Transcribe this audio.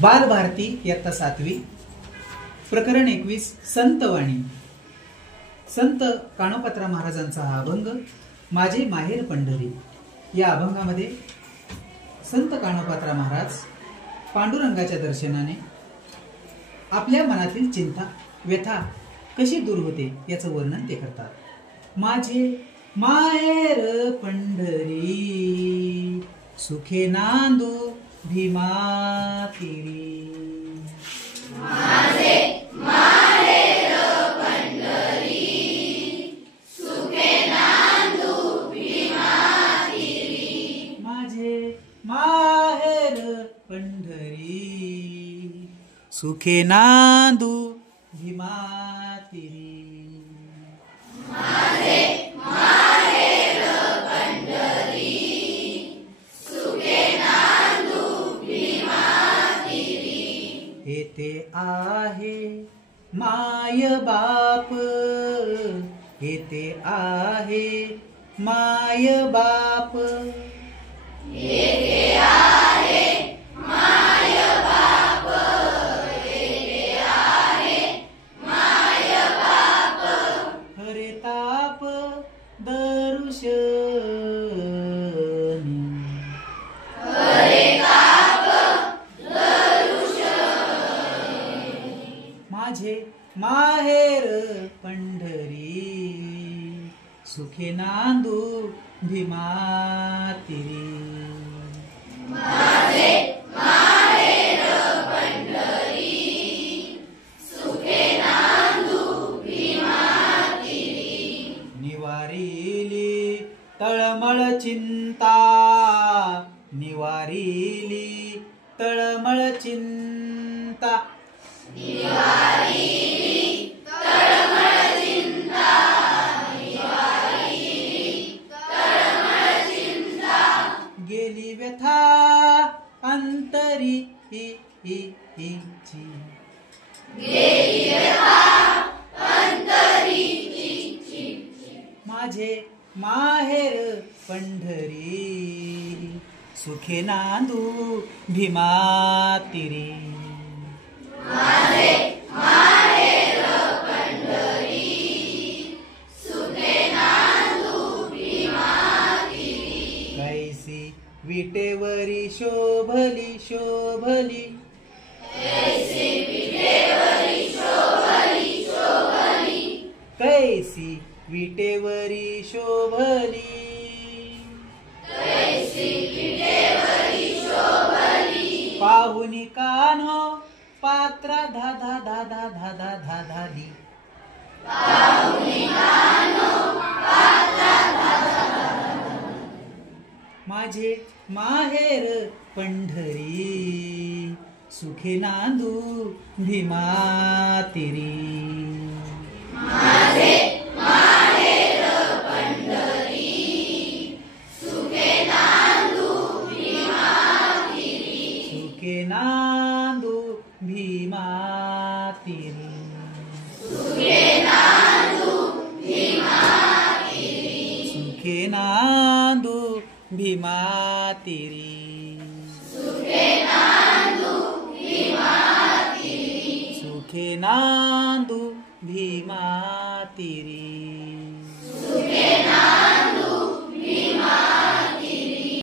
बालभारती इयत्ता 7वी प्रकरण 21 संतवाणी. संत कानोपात्रा महाराजांचा हा अभंग माझे माहेर पंढरी. या अभंगामध्ये संत कानोपात्रा महाराज पांडुरंगाच्या दर्शनाने आपल्या मनातील चिंता व्यथा कशी दूर होते याचं वर्णन ते करतात. माझे माहेर पंढरी सुखे नांदू भीमा तीरी. माझे माहेर पंढरी सुखे नांदू भीमा तीरी. माझे माहेर पंढरी सुखे नांदू भीमा तीरी. माझे माहेर पंढरी सुखे नांदू भीमा तीरी. येथे आहे माय बाप, येथे आहे माय बाप. येथे आहे माय बाप, येथे आहे माय बाप. हरे ताप दरुशनी, हरे ताप दरुशनी. माझे माहेर पंढरी सुखे नांदू भीमा तीरी. माझे माहेर पंढरी सुखे नांदू भीमा तीरी. निवारिली तळमळ चिंता, निवारिली तळमळ चिंता. निवारिली तळमळ चिंता, निवारिली तळमळ चिंता. गेली व्यथा अंतरी ही हिची, गेली व्यथा अंतरीची. माझे माहेर पंढरी सुखे नांदू भीमा तीरी. माझे माहेर पंढरी सुखे नांदू भीमा तीरी. कैसी विटेवरी शोभली शोभली, कैसी विटेवरी शोभली शोभली. कैसी विटेवरी शोभली. कैसी विटेवरी शोभली. पाहुनी कान्हो पात्रा धाधा धाधा धाधा धाधाली. पाहुणी कान्हो पात्रा धाधा. माझे माहेर पंढरी सुखे नांदू भीमा तीरी. माझे माहेर पंढरी सुखे नांदू भीमा तीरी. सुखे नांदू भीमा तीरी. सुखे नांदू भीमा तीरी. सुखे नांदू भीमा तीरी. सुखे नांदू भीमा तीरी. सुखे नांदू भीमा तीरी.